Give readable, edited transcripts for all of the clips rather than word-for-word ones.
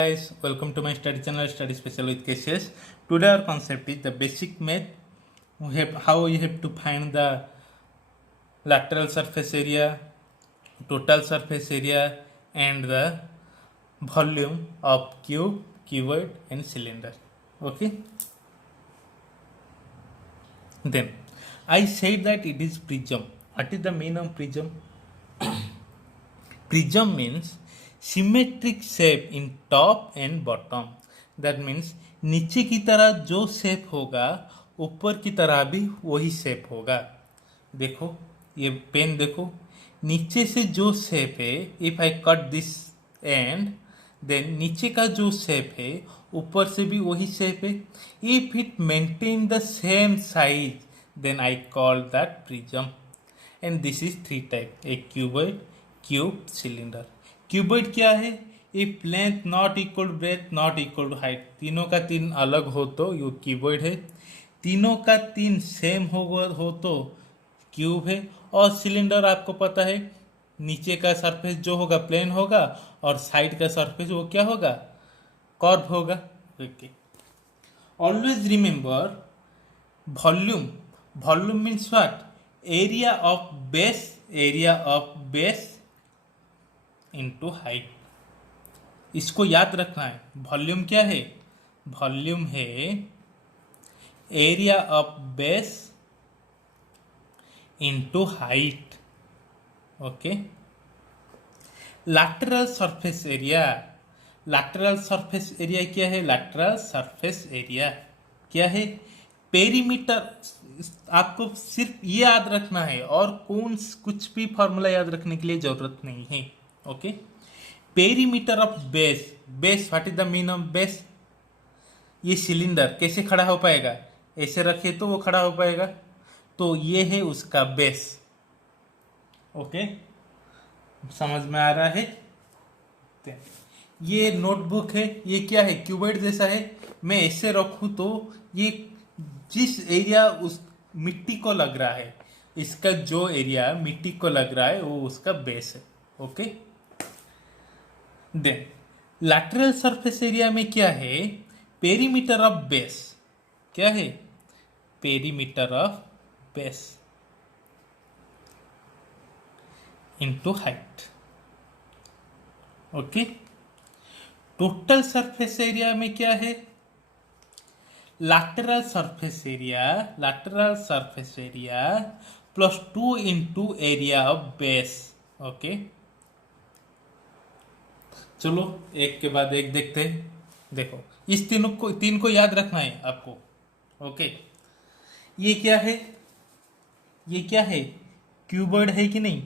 Guys, welcome to my study channel Study Special with KCS. Today our concept is the basic math. How you have to find the lateral surface area, total surface area, and the volume of cube, cuboid, and cylinder. Okay. Then I said that it is prism. What is the meaning of prism? Prism means symmetric shape in top and bottom. That means नीचे की तरह जो shape होगा ऊपर की तरह भी वही शेप होगा. देखो ये पेन देखो, नीचे से जो शेप है, if I cut this and then नीचे का जो शेप है ऊपर से भी वही शेप है. If it maintain the same size then I call that prism. And this is three type, a cuboid, cube, cylinder. Cuboid क्या है? If length not equal to breadth not equal to height, तीनों का तीन अलग हो तो ये cuboid है. तीनों का तीन सेम हो तो क्यूब है. और सिलेंडर आपको पता है नीचे का सरफेस जो होगा प्लेन होगा और साइड का सरफेस वो क्या होगा? कर्व होगा. Okay, always remember volume. Volume means what? Area of base into height. इसको याद रखना है. वॉल्यूम क्या है? वॉल्यूम है area of base into height. Okay. Lateral surface area. Lateral surface area क्या है? लैटरल सरफेस एरिया क्या है? पेरीमीटर. आपको सिर्फ ये याद रखना है और कुछ भी फॉर्मूला याद रखने के लिए जरूरत नहीं है. Okay. Perimeter of base. Base, what is the mean of base? ये सिलेंडर कैसे खड़ा हो पाएगा? ऐसे रखे तो वो खड़ा हो पाएगा. तो ये है उसका बेस. ओके, समझ में आ रहा है? ये नोटबुक है, ये क्या है? क्यूबॉइड जैसा है. मैं ऐसे रखूं तो ये जिस एरिया उस मिट्टी को लग रहा है, इसका जो एरिया मिट्टी को लग रहा है वो उसका बेस है. Okay. Then lateral surface area में क्या है? Perimeter of base. क्या है? Perimeter of base into height. Okay. Total surface area में क्या है? Lateral surface area plus 2 into area of base. Okay. चलो एक के बाद एक देखते हैं. देखो इस तीन को याद रखना है आपको. ओके. ये क्या है? ये क्या है? क्यूबॉइड है कि नहीं?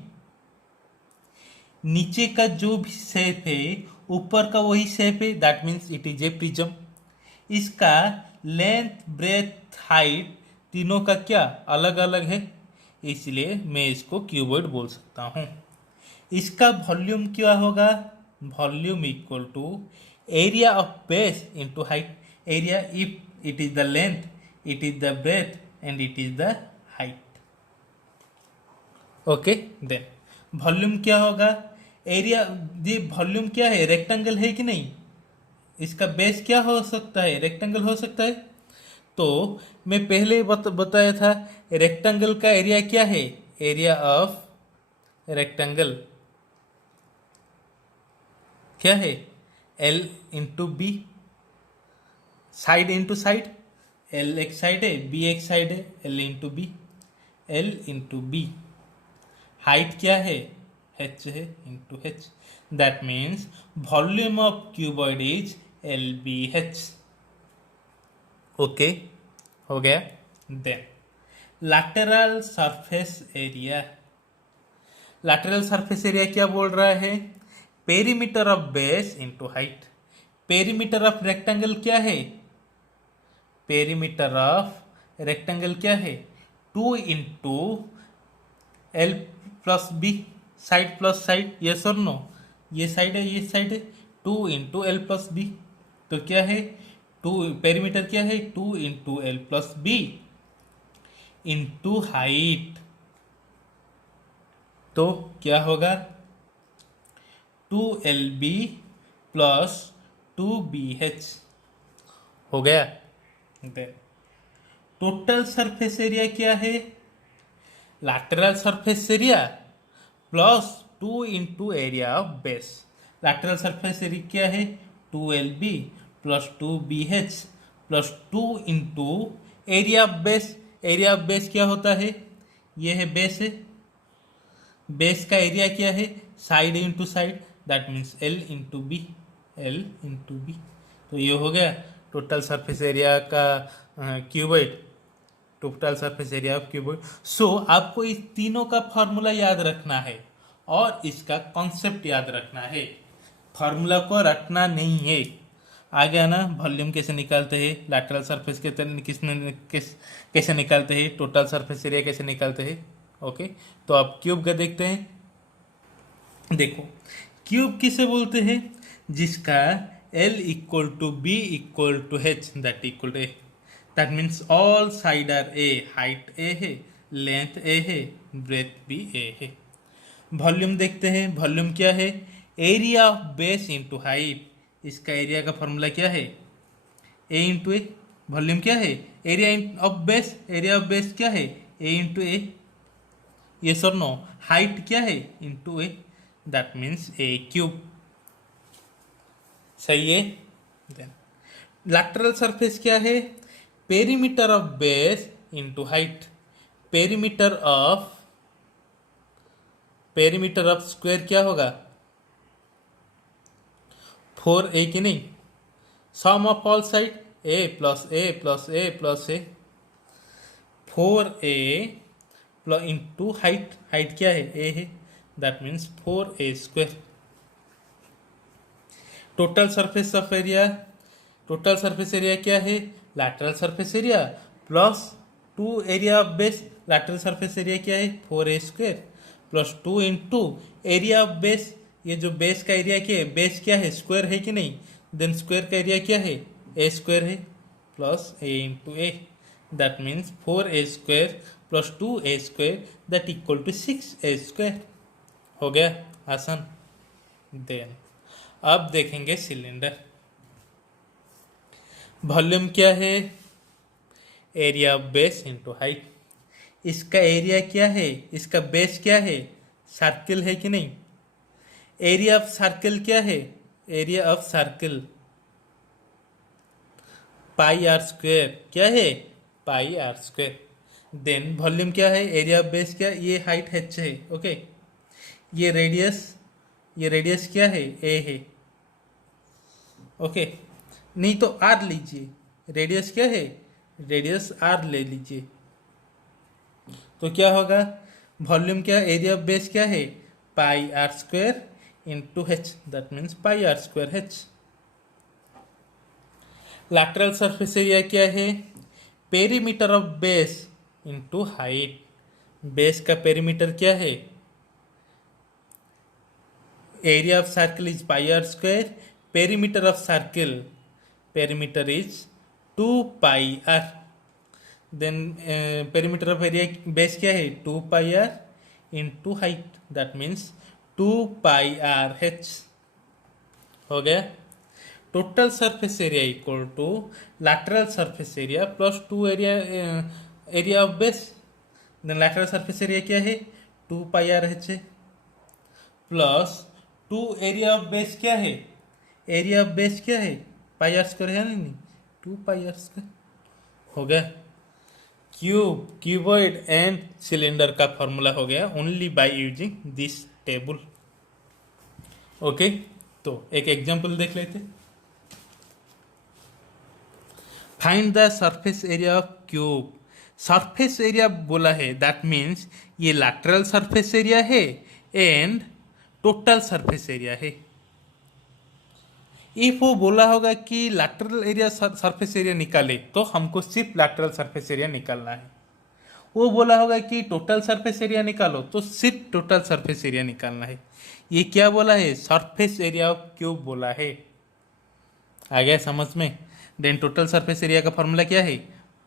नीचे का जो भी शेप है ऊपर का वही शेप है. That means it is a prism. इसका लेंथ, ब्रेथ, हाइट तीनों का क्या अलग अलग है, इसलिए मैं इसको क्यूबॉइड बोल सकता हूं. इसका वॉल्यूम क्या होगा? Volume equal to area of base into height. Area if it is the length, it is the breadth and it is the height. Okay. Then volume क्या होगा? एरिया. ये वॉल्यूम क्या है? रेक्टेंगल है कि नहीं? इसका बेस क्या हो सकता है? रेक्टेंगल हो सकता है. तो मैं पहले बताया था रेक्टेंगल का एरिया क्या है? एरिया ऑफ रेक्टेंगल क्या है? L into B. Side into side. L एक साइड है, B एक साइड है. L into B, L into B. Height क्या है? H है into H. That means volume of cuboid is LBH. Okay, हो गया. Then lateral surface area. Lateral surface area क्या बोल रहा है? Perimeter of base into height. Perimeter of rectangle क्या है? पेरीमीटर ऑफ रेक्टेंगल क्या है? 2 into L plus B. Side plus side, yes और नो? ये साइड है, ये साइड है. 2 इंटू L प्लस बी. तो क्या है? 2 पेरीमीटर क्या है? 2 into L plus B into height. तो क्या होगा? 2LB प्लस 2BH हो गया। टोटल सरफेस एरिया क्या है? Lateral surface area plus 2 into area of base. Lateral surface area क्या है? 2LB plus 2BH plus 2 into area of base. Area of base क्या होता है? ये है बेस है। बेस का एरिया क्या है? Side into side, that means L into B. L into B. तो ये हो गया टोटल सरफेस एरिया का cuboid. Total surface area of cuboid. So आपको इस तीनों का फॉर्मूला याद रखना है और इसका कॉन्सेप्ट याद रखना है। फॉर्मूला को रटना नहीं है। आ गया ना? वॉल्यूम कैसे निकालते हैं, लैटरल सरफेस के कैसे निकालते हैं, टोटल सरफेस एरिया कैसे निकालते हैं। ओके, तो आप क्यूब का देखते हैं। देखो, क्यूब किसे बोलते हैं? जिसका L equal to B equal to H that equal to A। That means all side are A। Height A है, लेंथ A है, ब्रेथ भी A है। वॉल्यूम देखते हैं। वॉल्यूम क्या है? Area of base into height. इसका एरिया का फॉर्मूला क्या है? A into A. वॉल्यूम क्या है? Area of base. Area of base क्या है? A into A. ये सर नो। हाइट क्या है? Into A, that means A cube. सही है। देन लैटरल सरफेस क्या है? Perimeter of base into height. Perimeter of square क्या होगा? 4A की नहीं, sum of all side A plus A plus A plus A। 4A plus into height. Height क्या है? A है, that means 4A square. Total surface of area. Total surface area क्या है? Lateral surface area plus 2 area of base. Lateral surface area क्या है? 4A square plus 2 into area of base. ये जो base का एरिया क्या है? बेस क्या है? स्क्वायर है कि नहीं? देन स्क्वायर का एरिया क्या है? A स्क्वायर है plus A into A, that means 4A square plus 2A square that equal to 6A square. हो गया आसान। देन अब देखेंगे सिलेंडर। वॉल्यूम क्या है? Area of base into height. इसका एरिया क्या है? इसका बेस क्या है? सर्किल है कि नहीं? एरिया ऑफ सर्किल क्या है? Area of circle pi r square. क्या है? Pi r square. Then volume क्या है? एरिया ऑफ बेस क्या? ये हाइट h है। ओके, ये रेडियस क्या है? a है। ओके, नहीं तो r लीजिए। रेडियस क्या है? रेडियस r ले लीजिए। तो क्या होगा? वॉल्यूम क्या? एरिया ऑफ बेस क्या है? Pi r square into h, that means pi r square h। Lateral surface area क्या है? Perimeter of base into height. Base का पेरीमीटर क्या है? Area of circle is pi r square. Perimeter of circle, perimeter is 2 pi r. Then perimeter of area base क्या है? 2 pi r into height, that means 2 pi r h। हो गया। Total surface area equal to lateral surface area plus 2 area of base. Then lateral surface area क्या है? 2 pi r h है plus 2 area of base क्या है? Area of base क्या है? Pi r square है नहीं? 2 पाई आर स्क्वायर। हो गया। क्यूबॉइड एंड सिलेंडर का फॉर्मूला हो गया only by using this table. Okay, तो एक एग्जांपल देख लेते। Find the surface area of cube. Surface area बोला है, दैट मीन्स ये लैटरल सरफेस एरिया है एंड टोटल सरफेस एरिया है। इफ वो बोला होगा कि लैटरल एरिया सरफेस एरिया निकाले तो हमको सिर्फ लैटरल सरफेस एरिया निकालना है। वो बोला होगा कि टोटल सरफेस एरिया निकालो तो सिर्फ टोटल सरफेस एरिया निकालना है। ये क्या बोला है? सरफेस एरिया ऑफ क्यूब बोला है। आ गया समझ में? देन टोटल सरफेस एरिया का फॉर्मूला क्या है?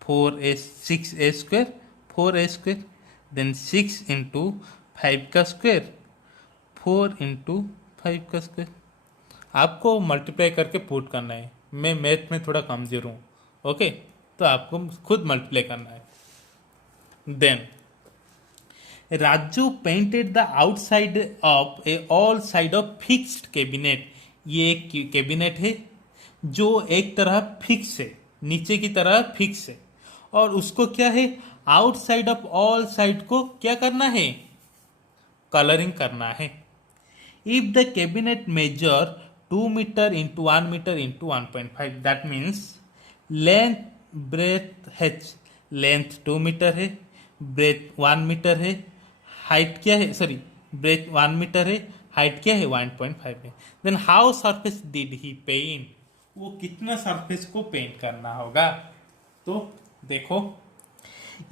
6A square 4A square. Then 6 into 5 का स्क्वायर 4 इंटू 5 का स्क्वायर। आपको मल्टीप्लाई करके पुट करना है। मैं मैथ में थोड़ा कमजोर हूँ, ओके, तो आपको खुद मल्टीप्लाई करना है। Then Raju painted the outside of a all side of fixed cabinet. ये एक कैबिनेट है जो एक तरह फिक्स है, नीचे की तरह फिक्स है, और उसको क्या है, आउटसाइड ऑफ ऑल साइड को क्या करना है, कलरिंग करना है। If the cabinet measure 2 metre into 1 metre into 1.5, that means length breadth h, length 2 metre है, ब्रेथ 1 मीटर है, हाइट क्या है, सॉरी, ब्रेथ 1 मीटर है, हाइट क्या है 1.5 है। Then how surface did he paint, वो कितना सरफेस को पेंट करना होगा। तो देखो,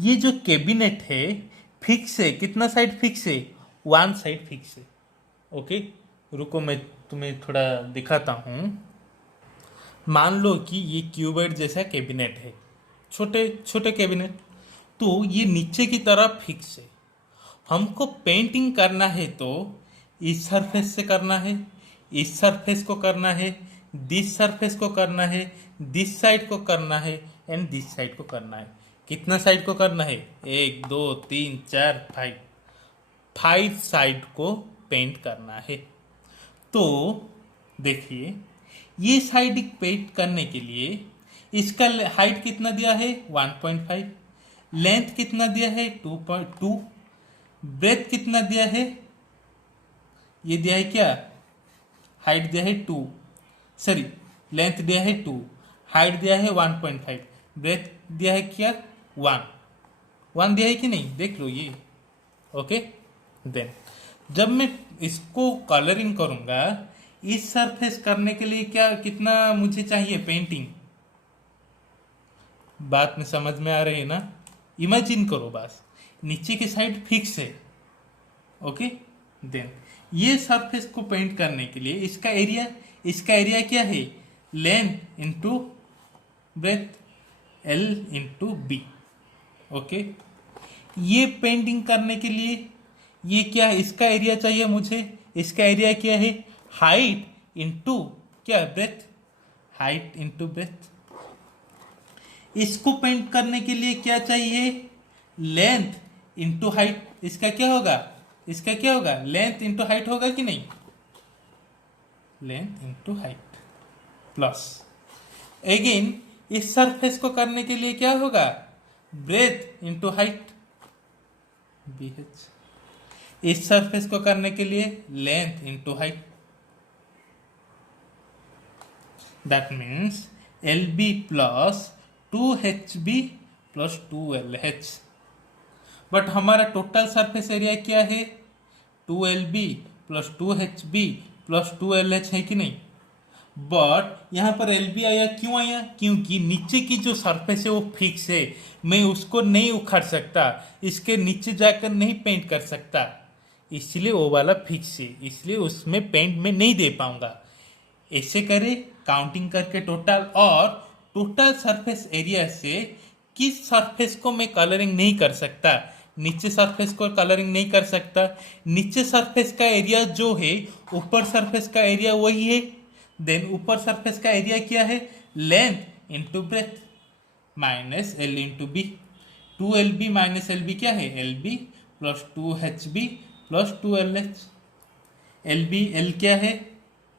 ये जो कैबिनेट है फिक्स है, कितना साइड फिक्स है, वन साइड फिक्स है, ओके। रुको मैं तुम्हें थोड़ा दिखाता हूँ। मान लो कि ये क्यूबॉइड जैसा कैबिनेट है, छोटे छोटे कैबिनेट, तो ये नीचे की तरफ फिक्स है। हमको पेंटिंग करना है तो इस सरफेस से करना है, इस सरफेस को करना है, दिस सरफेस को करना है, दिस साइड को करना है, एंड दिस साइड को करना है। कितना साइड को करना है, 1 2 3 4 5, 5 साइड को पेंट करना है। तो देखिए, ये साइड पेंट करने के लिए इसका हाइट कितना दिया है 1.5, लेंथ कितना दिया है 2.2, ब्रेथ कितना दिया है, ये दिया है क्या, हाइट दिया है 2, सॉरी, लेंथ दिया है 2, हाइट दिया है 1.5, ब्रेथ दिया है क्या 1, 1 दिया है कि नहीं, देख लो ये, ओके। देन जब मैं इसको कलरिंग करूंगा, इस सरफेस करने के लिए क्या कितना मुझे चाहिए पेंटिंग, बात में समझ में आ रही है ना। इमेजिन करो बस, नीचे की साइड फिक्स है, ओके। देन ये सरफेस को पेंट करने के लिए इसका एरिया क्या है, length into breadth L into B, okay. ये पेंटिंग करने के लिए ये क्या है, इसका एरिया चाहिए मुझे, इसका एरिया क्या है, हाइट इंटू क्या, ब्रेथ, हाइट इंटू ब्रेथ। इसको पेंट करने के लिए क्या चाहिए, लेंथ इंटू हाइट, इसका क्या होगा, इसका क्या होगा, लेंथ इंटू हाइट होगा कि नहीं, length into height, plus again इस सरफेस को करने के लिए क्या होगा, ब्रेथ इंटू हाइट, BH। इस सरफेस को करने के लिए length into height, that means LB plus 2HB plus 2LH। But हमारा टोटल सरफेस एरिया क्या है, 2LB plus 2HB plus 2LH है कि नहीं। बट यहाँ पर LB आया, क्यों आया, क्योंकि नीचे की जो सरफेस है वो फिक्स है, मैं उसको नहीं उखाड़ सकता, इसके नीचे जाकर नहीं पेंट कर सकता, इसलिए वो वाला फिक्स है, इसलिए उसमें पेंट में नहीं दे पाऊंगा। ऐसे करें काउंटिंग करके टोटल, और टोटल सरफेस एरिया से किस सरफेस को मैं कलरिंग नहीं कर सकता, नीचे सरफेस को कलरिंग नहीं कर सकता। नीचे सरफेस का एरिया जो है ऊपर सरफेस का एरिया वही है। देन ऊपर सरफेस का एरिया क्या है, length into breadth minus L into B, 2LB minus LB क्या है, LB plus 2HB plus 2LH। LB L क्या है,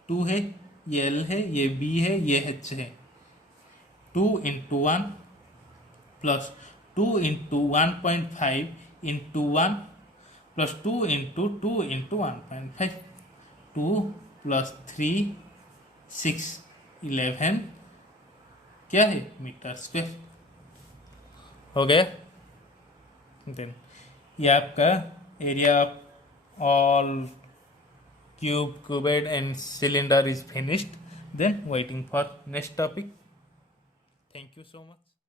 2 है, ये L है, ये B है, ये H है, 2 into 1 plus 2 into 1.5 into 1 plus 2 into 2 into 1.5, 2 plus 3 6 11 क्या है, मीटर स्क्वायर हो गया। देन ये आपका area of all cube, cuboid and cylinder is finished. Then waiting for next topic. Thank you so much.